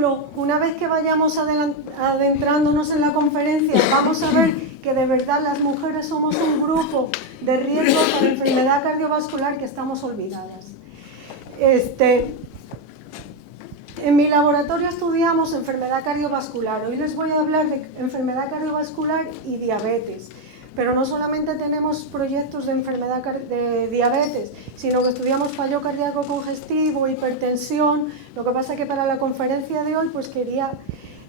capítulo, una vez que vayamos adentrándonos en la conferencia, vamos a ver que de verdad las mujeres somos un grupo de riesgo para enfermedad cardiovascular que estamos olvidadas. En mi laboratorio estudiamos enfermedad cardiovascular. Hoy les voy a hablar de enfermedad cardiovascular y diabetes. Pero no solamente tenemos proyectos de enfermedad de diabetes, sino que estudiamos fallo cardíaco congestivo, hipertensión. Lo que pasa es que para la conferencia de hoy pues quería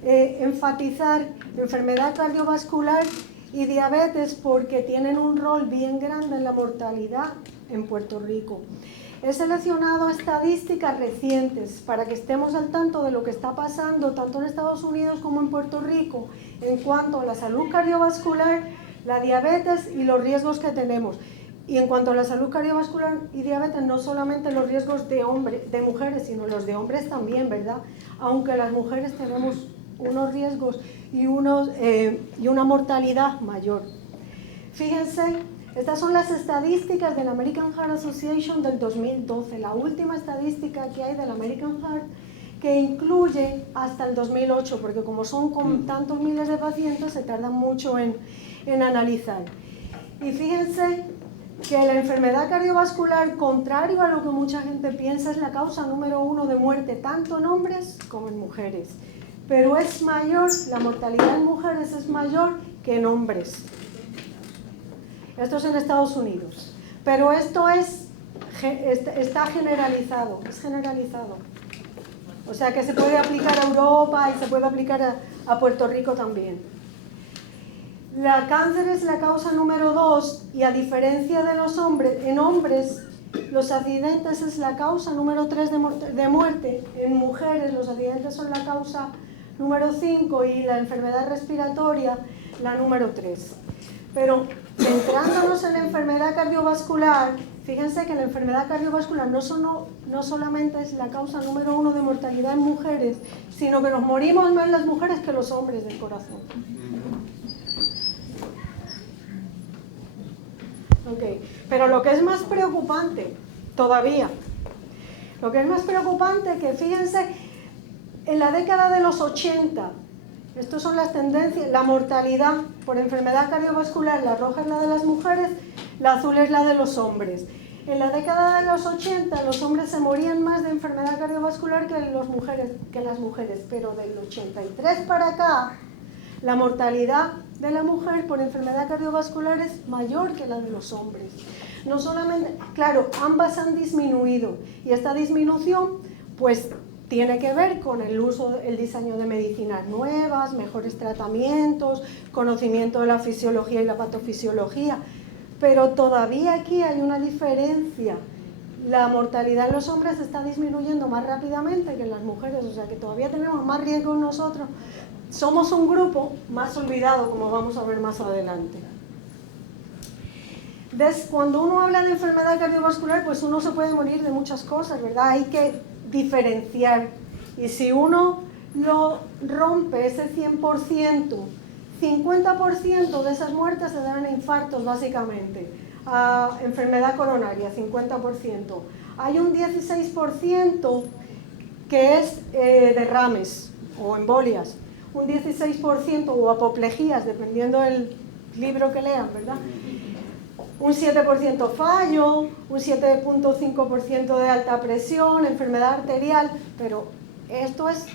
enfatizar enfermedad cardiovascular y diabetes porque tienen un rol bien grande en la mortalidad en Puerto Rico. He seleccionado estadísticas recientes para que estemos al tanto de lo que está pasando tanto en Estados Unidos como en Puerto Rico en cuanto a la salud cardiovascular, la diabetes y los riesgos que tenemos. Y en cuanto a la salud cardiovascular y diabetes, no solamente los riesgos de mujeres, sino los de hombres también, ¿verdad? Aunque las mujeres tenemos unos riesgos y una mortalidad mayor. Fíjense, estas son las estadísticas de la American Heart Association del 2012, la última estadística que hay de la American Heart, que incluye hasta el 2008, porque como son con tantos miles de pacientes, se tarda mucho en analizar. Y fíjense que la enfermedad cardiovascular, contrario a lo que mucha gente piensa, es la causa número 1 de muerte, tanto en hombres como en mujeres. Pero es mayor, la mortalidad en mujeres es mayor que en hombres. Esto es en Estados Unidos. Pero esto está generalizado, es generalizado. O sea que se puede aplicar a Europa y se puede aplicar a Puerto Rico también. La cáncer es la causa número 2 y a diferencia de los hombres, en hombres los accidentes es la causa número 3 de muerte. En mujeres los accidentes son la causa número 5 y la enfermedad respiratoria la número 3. Pero centrándonos en la enfermedad cardiovascular, fíjense que la enfermedad cardiovascular no solamente es la causa número 1 de mortalidad en mujeres, sino que nos morimos más las mujeres que los hombres del corazón. Okay. Pero lo que es más preocupante todavía, que fíjense, en la década de los 80, estas son las tendencias, la mortalidad por enfermedad cardiovascular, la roja es la de las mujeres, la azul es la de los hombres. En la década de los 80 los hombres se morían más de enfermedad cardiovascular que las mujeres, pero del 83 para acá, la mortalidad de la mujer por enfermedad cardiovascular es mayor que la de los hombres. No solamente, claro, ambas han disminuido y esta disminución pues tiene que ver con el diseño de medicinas nuevas, mejores tratamientos, conocimiento de la fisiología y la patofisiología, pero todavía aquí hay una diferencia. La mortalidad en los hombres está disminuyendo más rápidamente que en las mujeres, o sea que todavía tenemos más riesgo nosotros. Somos un grupo más olvidado, como vamos a ver más adelante. Cuando uno habla de enfermedad cardiovascular, pues uno se puede morir de muchas cosas, ¿verdad? Hay que diferenciar. Y si uno lo rompe, ese 100%, 50% de esas muertes se deben a infartos, básicamente, a enfermedad coronaria, 50%. Hay un 16% que es derrames o embolias, un 16% o apoplejías, dependiendo del libro que lean, ¿verdad? Un 7% fallo, un 7.5% de alta presión, enfermedad arterial, pero esto es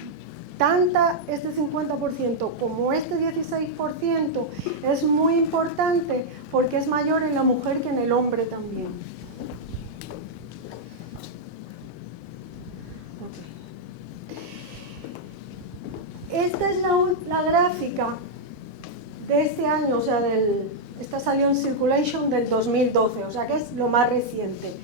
este 50% como este 16% es muy importante porque es mayor en la mujer que en el hombre también. Esta es la gráfica de este año, o sea, esta salió en Circulation del 2012, o sea que es lo más reciente,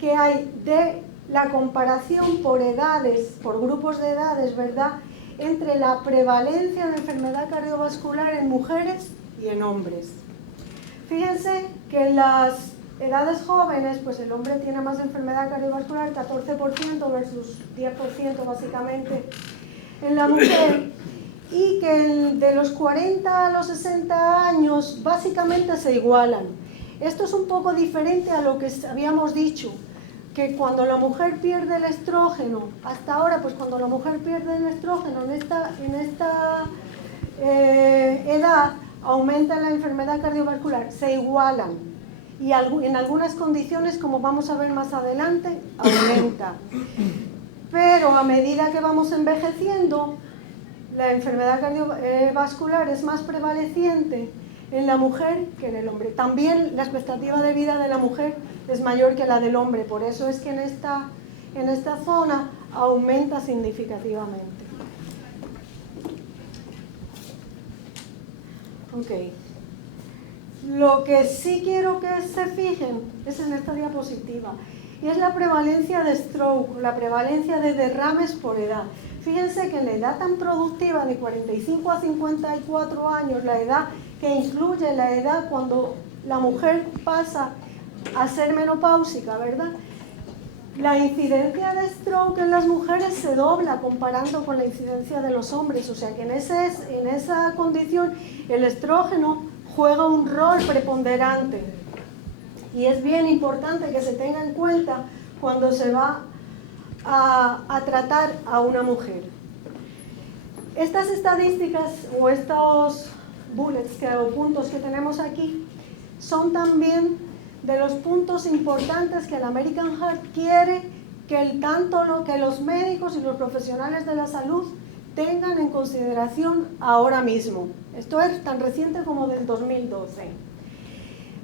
que hay de la comparación por edades, por grupos de edades, ¿verdad?, entre la prevalencia de enfermedad cardiovascular en mujeres y en hombres. Fíjense que en las edades jóvenes, pues el hombre tiene más enfermedad cardiovascular, 14% versus 10% básicamente en la mujer, y que de los 40 a los 60 años básicamente se igualan. Esto es un poco diferente a lo que habíamos dicho, que cuando la mujer pierde el estrógeno, hasta ahora, pues cuando la mujer pierde el estrógeno en esta edad, aumenta la enfermedad cardiovascular, se igualan. Y en algunas condiciones, como vamos a ver más adelante, aumenta. Pero a medida que vamos envejeciendo, la enfermedad cardiovascular es más prevaleciente en la mujer que en el hombre. También la expectativa de vida de la mujer es mayor que la del hombre, por eso es que en esta zona aumenta significativamente. Ok. Lo que sí quiero que se fijen es en esta diapositiva, y es la prevalencia de stroke, la prevalencia de derrames por edad. Fíjense que en la edad tan productiva de 45 a 54 años, la edad que incluye la edad cuando la mujer pasa a ser menopáusica, ¿verdad? La incidencia de stroke en las mujeres se dobla comparando con la incidencia de los hombres, o sea que en esa condición el estrógeno juega un rol preponderante, y es bien importante que se tenga en cuenta cuando se va a tratar a una mujer. Estas estadísticas o estos bullets o puntos que tenemos aquí son también de los puntos importantes que el American Heart quiere que que los médicos y los profesionales de la salud tengan en consideración ahora mismo. Esto es tan reciente como del 2012.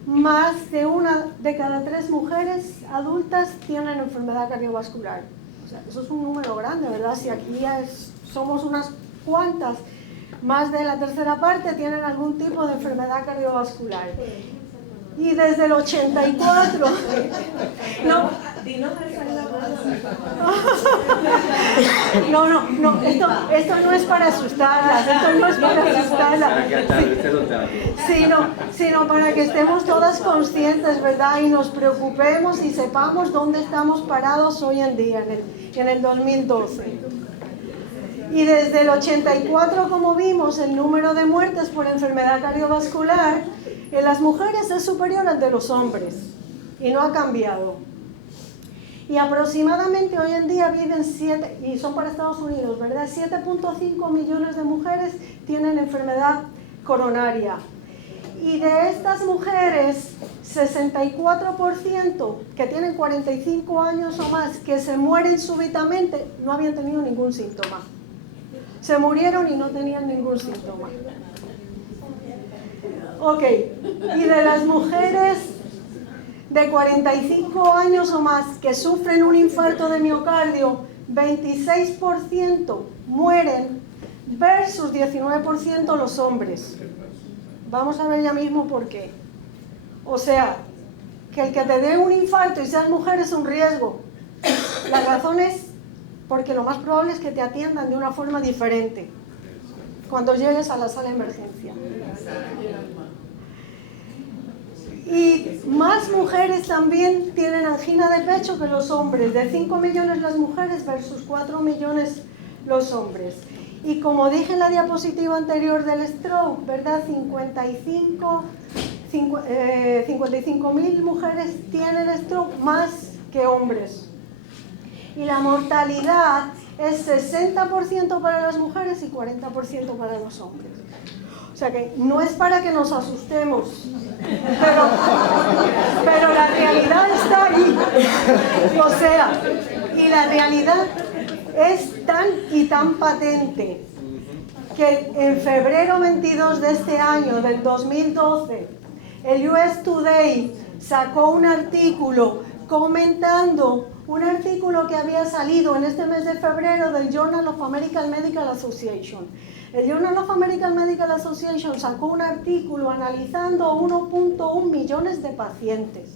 Más de 1 de cada 3 mujeres adultas tienen enfermedad cardiovascular. O sea, eso es un número grande, ¿verdad? Si aquí somos unas cuantas, más de la tercera parte tienen algún tipo de enfermedad cardiovascular. Y desde el 84... No, esto no es para asustarlas, sino para que estemos todas conscientes, ¿verdad? Y nos preocupemos y sepamos dónde estamos parados hoy en día, en el 2012. Y desde el 84, como vimos, el número de muertes por enfermedad cardiovascular en las mujeres es superior al de los hombres, y no ha cambiado. Y aproximadamente hoy en día viven y son para Estados Unidos, ¿verdad? 7.5 millones de mujeres tienen enfermedad coronaria. Y de estas mujeres, 64% que tienen 45 años o más, que se mueren súbitamente, no habían tenido ningún síntoma. Se murieron y no tenían ningún síntoma. Ok, y de las mujeres de 45 años o más que sufren un infarto de miocardio, 26% mueren versus 19% los hombres. Vamos a ver ya mismo por qué. O sea, que el que te dé un infarto y seas mujer es un riesgo. La razón es porque lo más probable es que te atiendan de una forma diferente cuando llegues a la sala de emergencia. Y más mujeres también tienen angina de pecho que los hombres, de 5 millones las mujeres versus 4 millones los hombres. Y como dije en la diapositiva anterior del stroke, ¿verdad? 55.000 mujeres tienen stroke más que hombres. Y la mortalidad es 60% para las mujeres y 40% para los hombres. O sea que no es para que nos asustemos, pero la realidad está ahí. O sea, y la realidad es tan patente que en febrero 22 de este año, del 2012, el US Today sacó un artículo comentando un artículo que había salido en este mes de febrero del Journal of American Medical Association. El Journal of American Medical Association sacó un artículo analizando 1.1 millones de pacientes.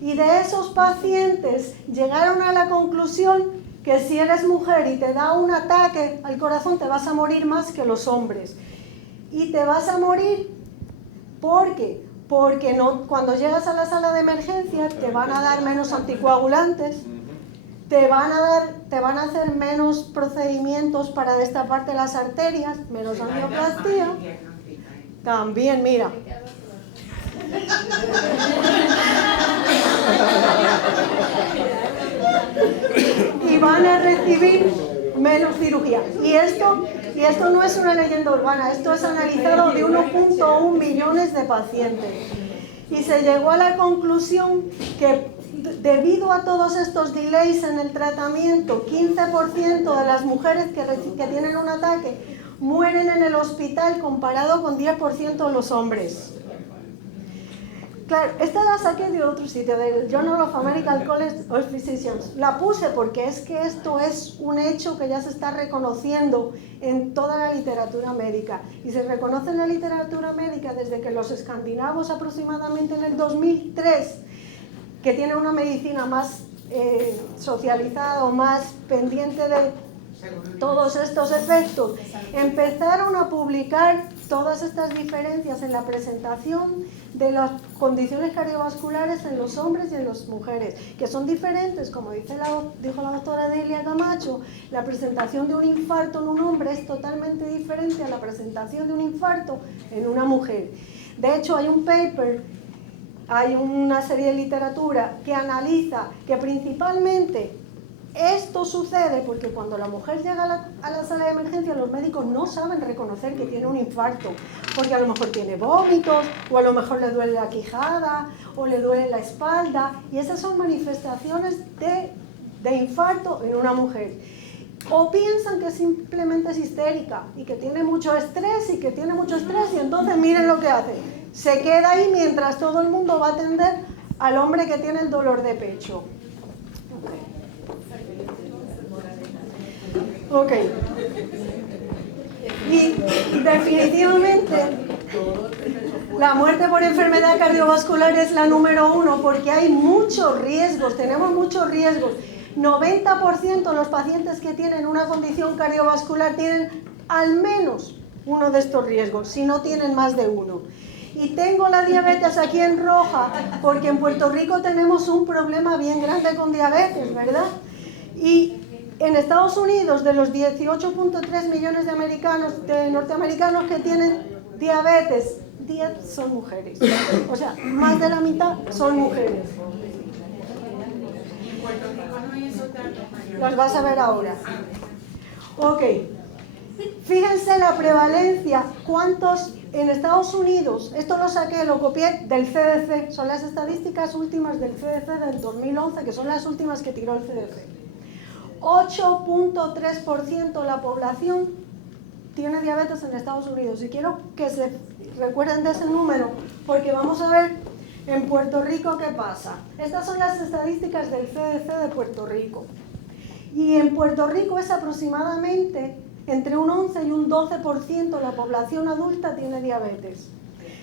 Y de esos pacientes llegaron a la conclusión que si eres mujer y te da un ataque al corazón, te vas a morir más que los hombres. Y te vas a morir porque cuando llegas a la sala de emergencia te van a dar menos anticoagulantes, te van a hacer menos procedimientos para destaparte las arterias, menos angioplastia. También, mira. y van a recibir menos cirugía. Y esto no es una leyenda urbana, esto es analizado de 1.1 millones de pacientes. Y se llegó a la conclusión que debido a todos estos delays en el tratamiento, 15% de las mujeres que tienen un ataque mueren en el hospital comparado con 10% de los hombres. Claro, esta la saqué de otro sitio, del Journal of American College of Physicians. La puse porque es que esto es un hecho que ya se está reconociendo en toda la literatura médica. Y se reconoce en la literatura médica desde que los escandinavos, aproximadamente en el 2003, que tienen una medicina más socializada o más pendiente de todos estos efectos, empezaron a publicar todas estas diferencias en la presentación de las condiciones cardiovasculares en los hombres y en las mujeres, que son diferentes, como dijo la doctora Delia Camacho. La presentación de un infarto en un hombre es totalmente diferente a la presentación de un infarto en una mujer. De hecho, hay un paper, hay una serie de literatura que analiza que principalmente esto sucede porque cuando la mujer llega a la sala de emergencia, los médicos no saben reconocer que tiene un infarto, porque a lo mejor tiene vómitos, o a lo mejor le duele la quijada, o le duele la espalda, y esas son manifestaciones de infarto en una mujer. O piensan que simplemente es histérica, y que tiene mucho estrés, y entonces miren lo que hace. Se queda ahí mientras todo el mundo va a atender al hombre que tiene el dolor de pecho. Ok. Y definitivamente la muerte por enfermedad cardiovascular es la número 1 porque hay muchos riesgos, tenemos muchos riesgos. 90% de los pacientes que tienen una condición cardiovascular tienen al menos uno de estos riesgos, si no tienen más de uno. Y tengo la diabetes aquí en roja porque en Puerto Rico tenemos un problema bien grande con diabetes, ¿verdad? Y en Estados Unidos, de los 18.3 millones de norteamericanos que tienen diabetes, 10 son mujeres. O sea, más de la mitad son mujeres. Las vas a ver ahora. Ok. Fíjense la prevalencia. ¿Cuántos en Estados Unidos? Esto lo saqué, lo copié del CDC. Son las estadísticas últimas del CDC del 2011, que son las últimas que tiró el CDC. 8.3% de la población tiene diabetes en Estados Unidos. Y quiero que se recuerden de ese número, porque vamos a ver en Puerto Rico qué pasa. Estas son las estadísticas del CDC de Puerto Rico. Y en Puerto Rico es aproximadamente entre un 11 y un 12% de la población adulta tiene diabetes.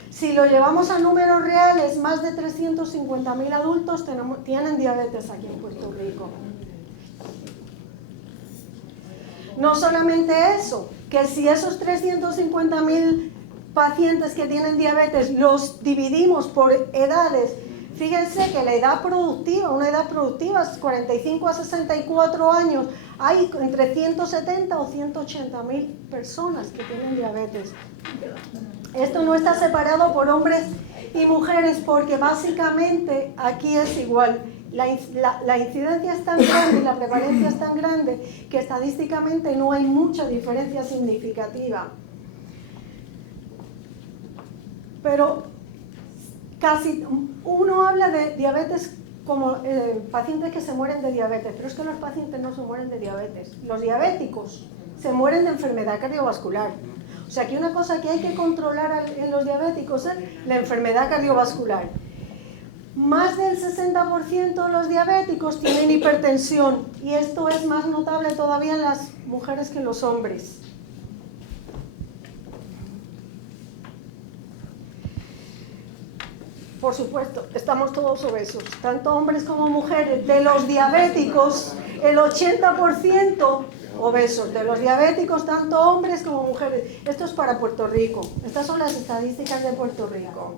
Si lo llevamos a números reales, más de 350.000 adultos tienen diabetes aquí en Puerto Rico. No solamente eso, que si esos 350.000 pacientes que tienen diabetes los dividimos por edades, fíjense que la edad productiva, una edad productiva es 45 a 64 años, hay entre 170 o 180.000 personas que tienen diabetes. Esto no está separado por hombres y mujeres porque básicamente aquí es igual. La incidencia es tan grande y la prevalencia es tan grande que estadísticamente no hay mucha diferencia significativa. Pero casi uno habla de diabetes como pacientes que se mueren de diabetes, pero es que los pacientes no se mueren de diabetes. Los diabéticos se mueren de enfermedad cardiovascular. O sea que una cosa que hay que controlar en los diabéticos es la enfermedad cardiovascular. Más del 60% de los diabéticos tienen hipertensión y esto es más notable todavía en las mujeres que en los hombres. Por supuesto, estamos todos obesos, tanto hombres como mujeres. De los diabéticos, el 80% obesos. De los diabéticos, tanto hombres como mujeres. Esto es para Puerto Rico. Estas son las estadísticas de Puerto Rico.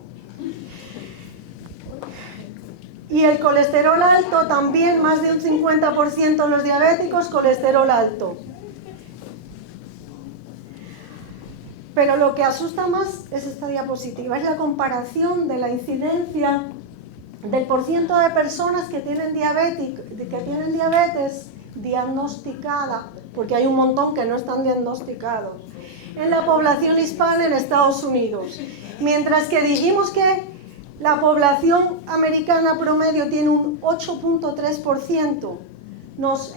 Y el colesterol alto también, más de un 50% de los diabéticos, colesterol alto. Pero lo que asusta más es esta diapositiva, es la comparación de la incidencia del porciento de personas que tienen diabetes, que tienen diabetes diagnosticada, porque hay un montón que no están diagnosticados, en la población hispana en Estados Unidos. Mientras que dijimos que la población americana promedio tiene un 8.3%,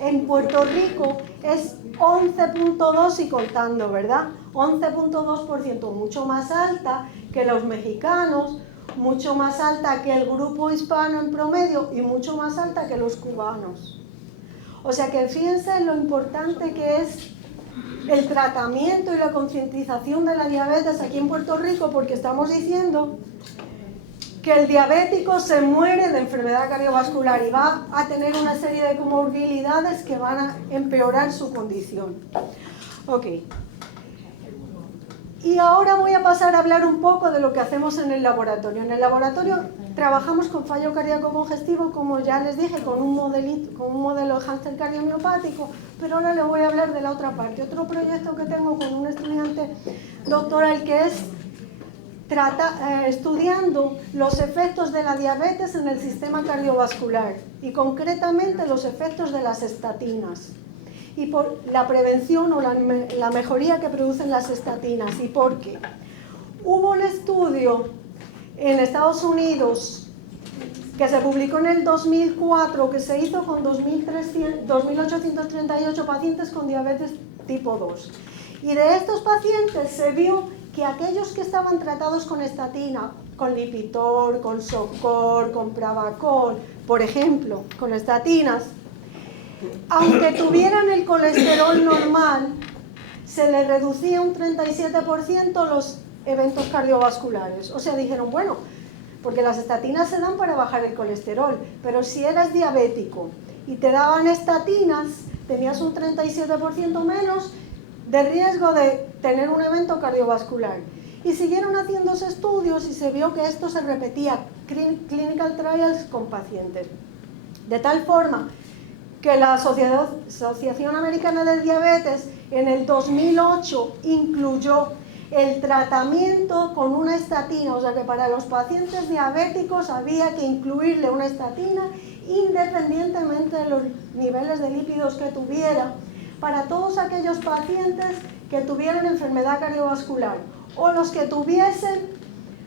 en Puerto Rico es 11.2% y contando, ¿verdad? 11.2%, mucho más alta que los mexicanos, mucho más alta que el grupo hispano en promedio y mucho más alta que los cubanos. O sea que fíjense lo importante que es el tratamiento y la concientización de la diabetes aquí en Puerto Rico, porque estamos diciendo que el diabético se muere de enfermedad cardiovascular y va a tener una serie de comorbilidades que van a empeorar su condición. Ok. Y ahora voy a pasar a hablar un poco de lo que hacemos en el laboratorio. En el laboratorio trabajamos con fallo cardíaco congestivo, como ya les dije, con un modelo de hámster cardiomiopático, pero ahora les voy a hablar de la otra parte. Otro proyecto que tengo con un estudiante doctoral que es estudiando los efectos de la diabetes en el sistema cardiovascular y concretamente los efectos de las estatinas y por la prevención o la mejoría que producen las estatinas. ¿Y por qué? Hubo un estudio en Estados Unidos que se publicó en el 2004 que se hizo con 2.838 pacientes con diabetes tipo 2 y de estos pacientes se vio que aquellos que estaban tratados con estatina, con Lipitor, con Socor, con Pravacol, por ejemplo, con estatinas, aunque tuvieran el colesterol normal, se les reducía un 37% los eventos cardiovasculares. O sea, dijeron, bueno, porque las estatinas se dan para bajar el colesterol, pero si eras diabético y te daban estatinas, tenías un 37% menos de riesgo de tener un evento cardiovascular. Y siguieron haciéndose estudios y se vio que esto se repetía, clinical trials con pacientes. De tal forma que la Asociación Americana de Diabetes en el 2008 incluyó el tratamiento con una estatina, o sea que para los pacientes diabéticos había que incluirle una estatina independientemente de los niveles de lípidos que tuviera, para todos aquellos pacientes que tuvieran enfermedad cardiovascular o los que tuviesen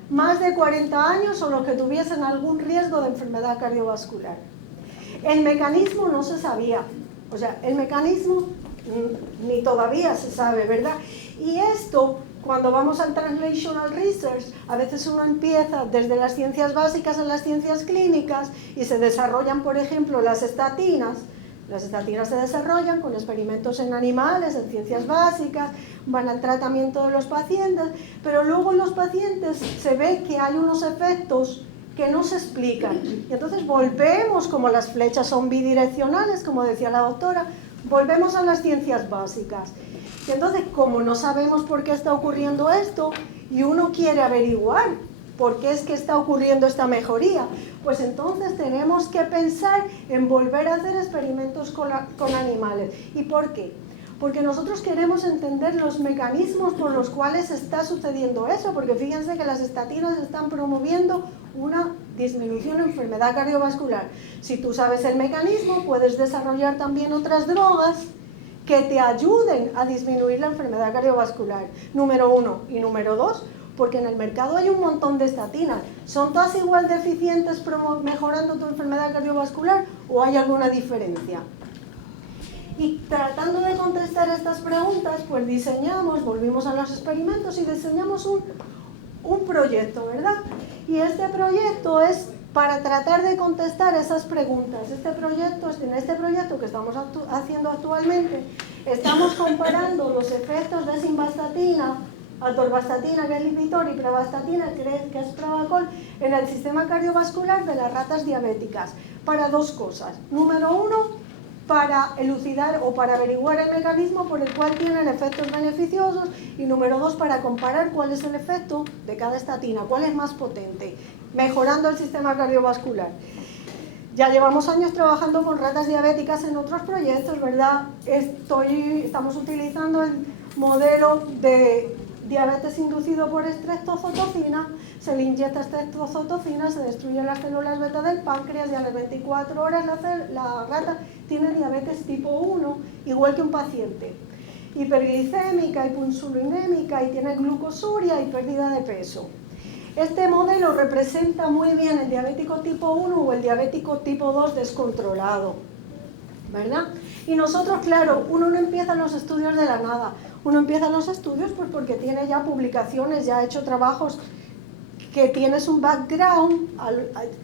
más de 40 años o los que tuviesen algún riesgo de enfermedad cardiovascular. El mecanismo no se sabía, o sea, el mecanismo ni todavía se sabe, ¿verdad? Y esto, cuando vamos al Translational Research, a veces uno empieza desde las ciencias básicas a las ciencias clínicas y se desarrollan, por ejemplo, las estatinas. Las estatinas se desarrollan con experimentos en animales, en ciencias básicas, van al tratamiento de los pacientes, pero luego en los pacientes se ve que hay unos efectos que no se explican. Y entonces volvemos, como las flechas son bidireccionales, como decía la doctora, volvemos a las ciencias básicas. Y entonces, como no sabemos por qué está ocurriendo esto, y uno quiere averiguar por qué es que está ocurriendo esta mejoría, pues entonces tenemos que pensar en volver a hacer experimentos con animales. ¿Y por qué? Porque nosotros queremos entender los mecanismos por los cuales está sucediendo eso, porque fíjense que las estatinas están promoviendo una disminución en enfermedad cardiovascular. Si tú sabes el mecanismo, puedes desarrollar también otras drogas que te ayuden a disminuir la enfermedad cardiovascular, número 1. Y número 2, porque en el mercado hay un montón de estatinas. ¿Son todas igual de eficientes mejorando tu enfermedad cardiovascular o hay alguna diferencia? Y tratando de contestar estas preguntas, pues volvimos a los experimentos y diseñamos un proyecto, ¿verdad? Y este proyecto es para tratar de contestar esas preguntas. En este proyecto que estamos haciendo actualmente, estamos comparando los efectos de simvastatina, atorvastatina, que es Lipitor, y pravastatina, que es Pravacol, en el sistema cardiovascular de las ratas diabéticas, para dos cosas. Número 1, para elucidar o para averiguar el mecanismo por el cual tienen efectos beneficiosos, y número 2, para comparar cuál es el efecto de cada estatina, cuál es más potente, mejorando el sistema cardiovascular. Ya llevamos años trabajando con ratas diabéticas en otros proyectos, ¿verdad? Estamos utilizando el modelo de diabetes inducido por estreptozotocina, se le inyecta estreptozotocina, se destruyen las células beta del páncreas y a las 24 horas la rata tiene diabetes tipo 1, igual que un paciente. Hiperglicémica, hipoinsulinémica y tiene glucosuria y pérdida de peso. Este modelo representa muy bien el diabético tipo 1 o el diabético tipo 2 descontrolado, ¿verdad? Y nosotros, claro, uno no empieza los estudios de la nada, uno empieza los estudios pues porque tiene ya publicaciones, ya ha hecho trabajos que tienes un background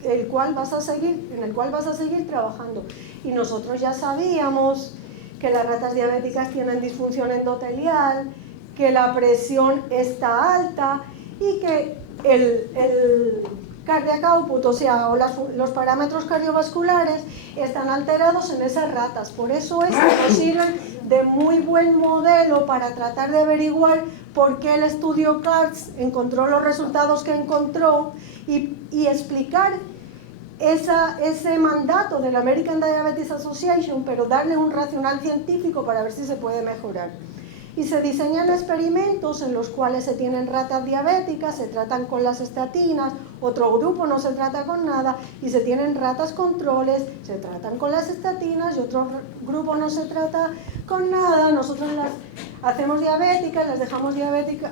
en el cual vas a seguir trabajando. Y nosotros ya sabíamos que las ratas diabéticas tienen disfunción endotelial, que la presión está alta y que el cardiac output, o sea, los parámetros cardiovasculares están alterados en esas ratas. Por eso es que nos sirven de muy buen modelo para tratar de averiguar por qué el estudio CARDS encontró los resultados que encontró y explicar ese mandato de la American Diabetes Association, pero darle un racional científico para ver si se puede mejorar. Y se diseñan experimentos en los cuales se tienen ratas diabéticas, se tratan con las estatinas, otro grupo no se trata con nada, y se tienen ratas controles, se tratan con las estatinas y otro grupo no se trata con nada. Nosotros las hacemos diabéticas, las dejamos diabéticas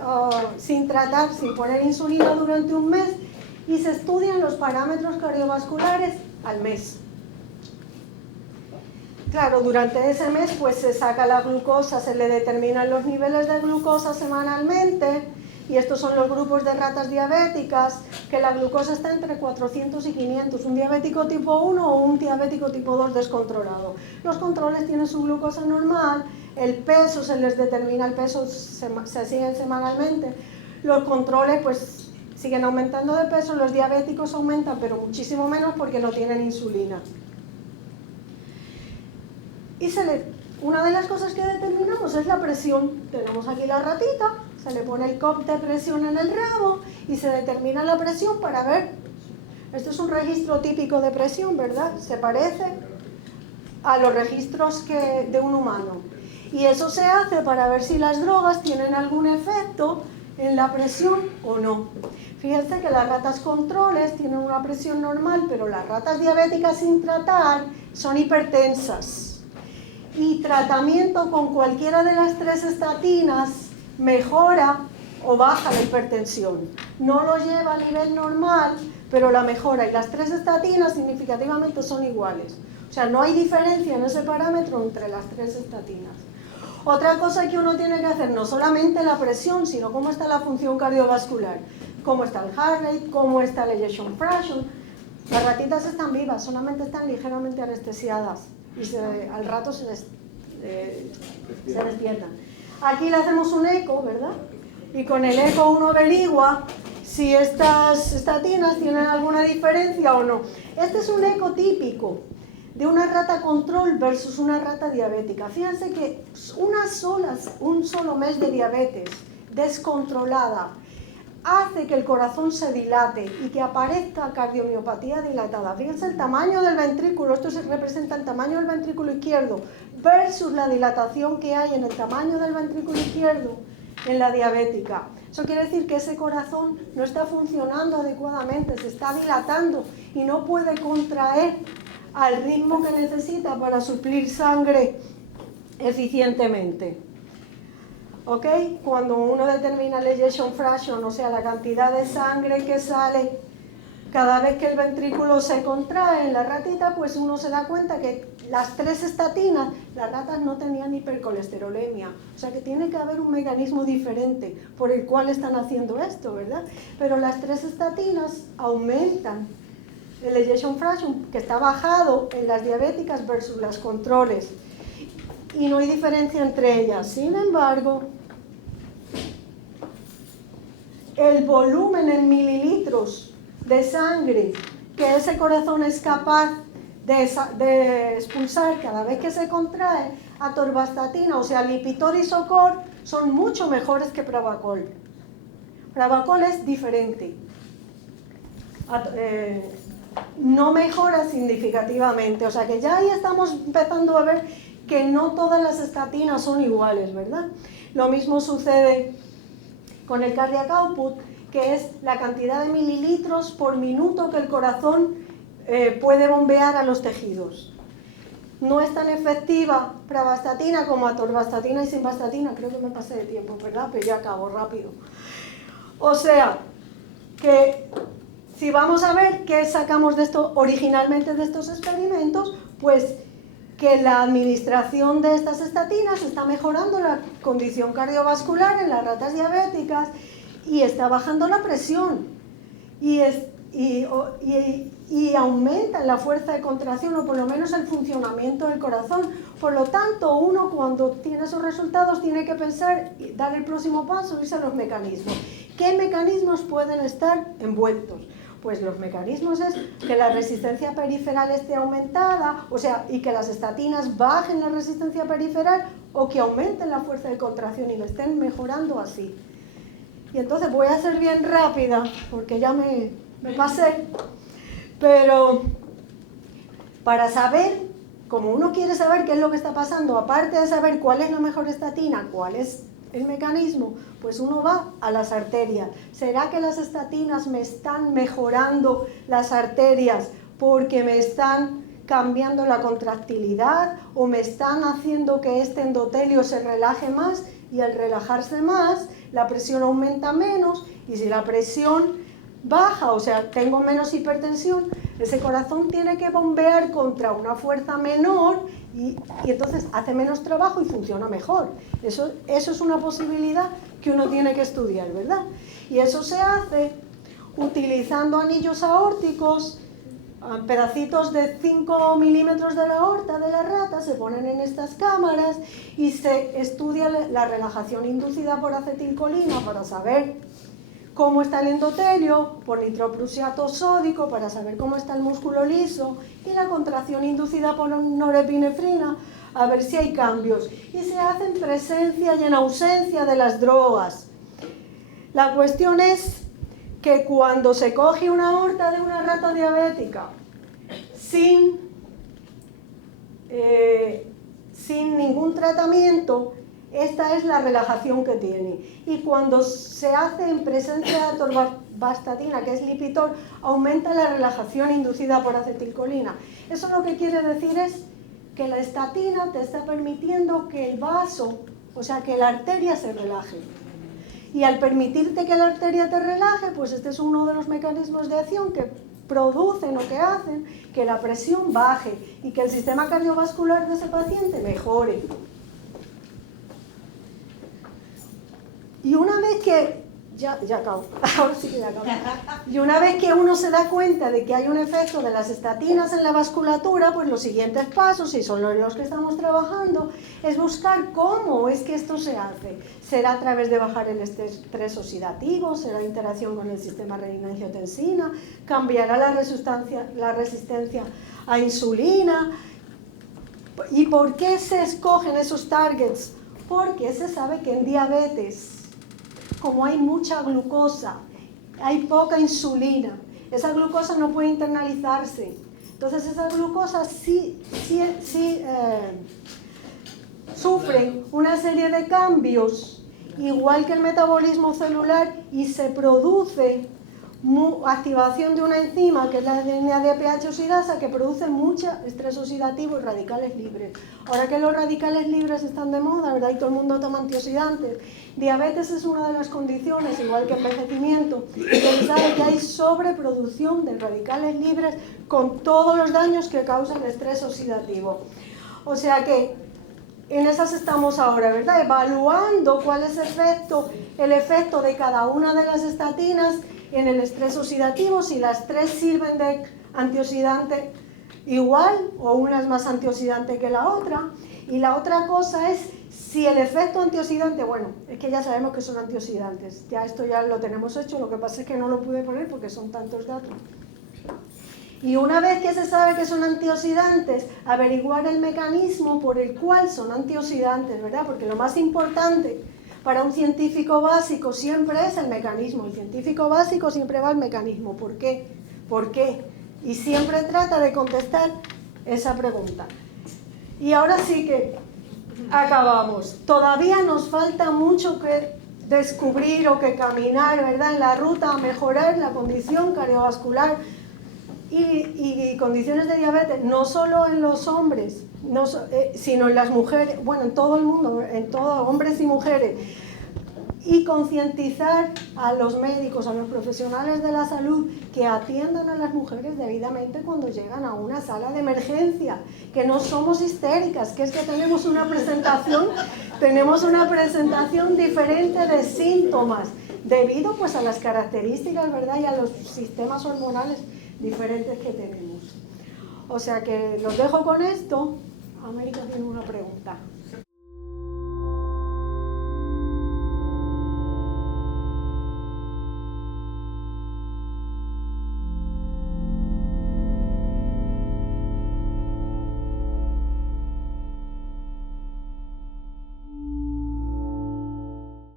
sin tratar, sin poner insulina durante un mes, y se estudian los parámetros cardiovasculares al mes. Claro, durante ese mes pues se saca la glucosa, se le determinan los niveles de glucosa semanalmente, y estos son los grupos de ratas diabéticas, que la glucosa está entre 400 y 500, un diabético tipo 1 o un diabético tipo 2 descontrolado. Los controles tienen su glucosa normal, el peso se les determina, el peso se sigue semanalmente, los controles pues siguen aumentando de peso, los diabéticos aumentan pero muchísimo menos porque no tienen insulina. Y una de las cosas que determinamos es la presión. Tenemos aquí la ratita, se le pone el cup de presión en el rabo y se determina la presión para ver. Esto es un registro típico de presión, ¿verdad? Se parece a los registros de un humano. Y eso se hace para ver si las drogas tienen algún efecto en la presión o no. Fíjense que las ratas controles tienen una presión normal, pero las ratas diabéticas sin tratar son hipertensas. Y tratamiento con cualquiera de las 3 estatinas mejora o baja la hipertensión. No lo lleva a nivel normal, pero la mejora. Y las 3 estatinas significativamente son iguales. O sea, no hay diferencia en ese parámetro entre las 3 estatinas. Otra cosa que uno tiene que hacer, no solamente la presión, sino cómo está la función cardiovascular. Cómo está el heart rate, cómo está el ejection fraction. Las ratitas están vivas, solamente están ligeramente anestesiadas. Y al rato se despiertan. Aquí le hacemos un eco, ¿verdad? Y con el eco uno averigua si estas estatinas tienen alguna diferencia o no. Este es un eco típico de una rata control versus una rata diabética. Fíjense que un solo mes de diabetes descontrolada hace que el corazón se dilate y que aparezca cardiomiopatía dilatada. Fíjense el tamaño del ventrículo, esto representa el tamaño del ventrículo izquierdo versus la dilatación que hay en el tamaño del ventrículo izquierdo en la diabética. Eso quiere decir que ese corazón no está funcionando adecuadamente, se está dilatando y no puede contraer al ritmo que necesita para suplir sangre eficientemente. ¿Ok? Cuando uno determina el ejection fraction, o sea, la cantidad de sangre que sale cada vez que el ventrículo se contrae en la ratita, pues uno se da cuenta que las 3 estatinas, las ratas no tenían hipercolesterolemia. O sea que tiene que haber un mecanismo diferente por el cual están haciendo esto, ¿verdad? Pero las 3 estatinas aumentan el ejection fraction, que está bajado en las diabéticas versus las controles. Y no hay diferencia entre ellas. Sin embargo, el volumen en mililitros de sangre que ese corazón es capaz de expulsar cada vez que se contrae, atorvastatina, o sea, Lipitor y Socor, son mucho mejores que Pravacol. Pravacol es diferente. No mejora significativamente, o sea que ya ahí estamos empezando a ver que no todas las estatinas son iguales, ¿verdad? Lo mismo sucede con el cardiac output, que es la cantidad de mililitros por minuto que el corazón puede bombear a los tejidos. No es tan efectiva pravastatina como atorvastatina y simvastatina. Creo que me pasé de tiempo, ¿verdad? Pero ya acabo rápido. O sea, que si vamos a ver qué sacamos de esto originalmente de estos experimentos, pues que la administración de estas estatinas está mejorando la condición cardiovascular en las ratas diabéticas y está bajando la presión y aumentan la fuerza de contracción o por lo menos el funcionamiento del corazón. Por lo tanto, uno cuando tiene esos resultados tiene que pensar, dar el próximo paso, irse a los mecanismos. ¿Qué mecanismos pueden estar envueltos? Pues los mecanismos es que la resistencia periferal esté aumentada, o sea, y que las estatinas bajen la resistencia periferal o que aumenten la fuerza de contracción y lo estén mejorando así. Y entonces voy a ser bien rápida, porque ya me pasé, pero para saber, como uno quiere saber qué es lo que está pasando, aparte de saber cuál es la mejor estatina, cuál es el mecanismo, pues uno va a las arterias. ¿Será que las estatinas me están mejorando las arterias porque me están cambiando la contractilidad o me están haciendo que este endotelio se relaje más? Y al relajarse más, la presión aumenta menos y si la presión baja, o sea, tengo menos hipertensión, ese corazón tiene que bombear contra una fuerza menor y entonces hace menos trabajo y funciona mejor. Eso es una posibilidad que uno tiene que estudiar, ¿verdad? Y eso se hace utilizando anillos aórticos, pedacitos de 5 milímetros de la aorta de la rata, se ponen en estas cámaras y se estudia la relajación inducida por acetilcolina para saber cómo está el endotelio, por nitroprusiato sódico para saber cómo está el músculo liso y la contracción inducida por norepinefrina a ver si hay cambios. Y se hace en presencia y en ausencia de las drogas. La cuestión es que cuando se coge una aorta de una rata diabética sin ningún tratamiento, esta es la relajación que tiene. Y cuando se hace en presencia de atorvastatina, que es Lipitor, aumenta la relajación inducida por acetilcolina. Eso lo que quiere decir es que la estatina te está permitiendo que el vaso, o sea, que la arteria se relaje. Y al permitirte que la arteria te relaje, pues este es uno de los mecanismos de acción que producen o que hacen que la presión baje y que el sistema cardiovascular de ese paciente mejore. Y una vez que, ya acabo, ahora sí que ya acabo. Y una vez que uno se da cuenta de que hay un efecto de las estatinas en la vasculatura, pues los siguientes pasos, y son los que estamos trabajando, es buscar cómo es que esto se hace. ¿Será a través de bajar el estrés oxidativo? ¿Será interacción con el sistema renina-angiotensina? ¿Cambiará la resistencia a insulina? ¿Y por qué se escogen esos targets? Porque se sabe que en diabetes, como hay mucha glucosa, hay poca insulina, esa glucosa no puede internalizarse. Entonces esa glucosa sí sufre una serie de cambios, igual que el metabolismo celular, y se produce activación de una enzima, que es la NADPH oxidasa, que produce mucho estrés oxidativo y radicales libres. Ahora que los radicales libres están de moda, ¿verdad? Y todo el mundo toma antioxidantes. Diabetes es una de las condiciones, igual que envejecimiento, que se sabe que hay sobreproducción de radicales libres con todos los daños que causa el estrés oxidativo. O sea que en esas estamos ahora, ¿verdad? Evaluando cuál es el efecto de cada una de las estatinas en el estrés oxidativo, si las tres sirven de antioxidante igual o una es más antioxidante que la otra. Y la otra cosa es si el efecto antioxidante, bueno, es que ya sabemos que son antioxidantes, ya esto ya lo tenemos hecho, lo que pasa es que no lo pude poner porque son tantos datos. Y una vez que se sabe que son antioxidantes, averiguar el mecanismo por el cual son antioxidantes, ¿verdad? Porque lo más importante para un científico básico siempre es el mecanismo. El científico básico siempre va al mecanismo. ¿Por qué? ¿Por qué? Y siempre trata de contestar esa pregunta. Y ahora sí que acabamos. Todavía nos falta mucho que descubrir o que caminar, ¿verdad?, en la ruta a mejorar la condición cardiovascular y condiciones de diabetes, no solo en los hombres, sino en las mujeres, bueno, en todo el mundo, en todos, hombres y mujeres, y concientizar a los médicos, a los profesionales de la salud que atiendan a las mujeres debidamente cuando llegan a una sala de emergencia, que no somos histéricas, que es que tenemos una presentación diferente de síntomas, debido pues a las características, ¿verdad?, y a los sistemas hormonales diferentes que tenemos. O sea que los dejo con esto. América tiene una pregunta.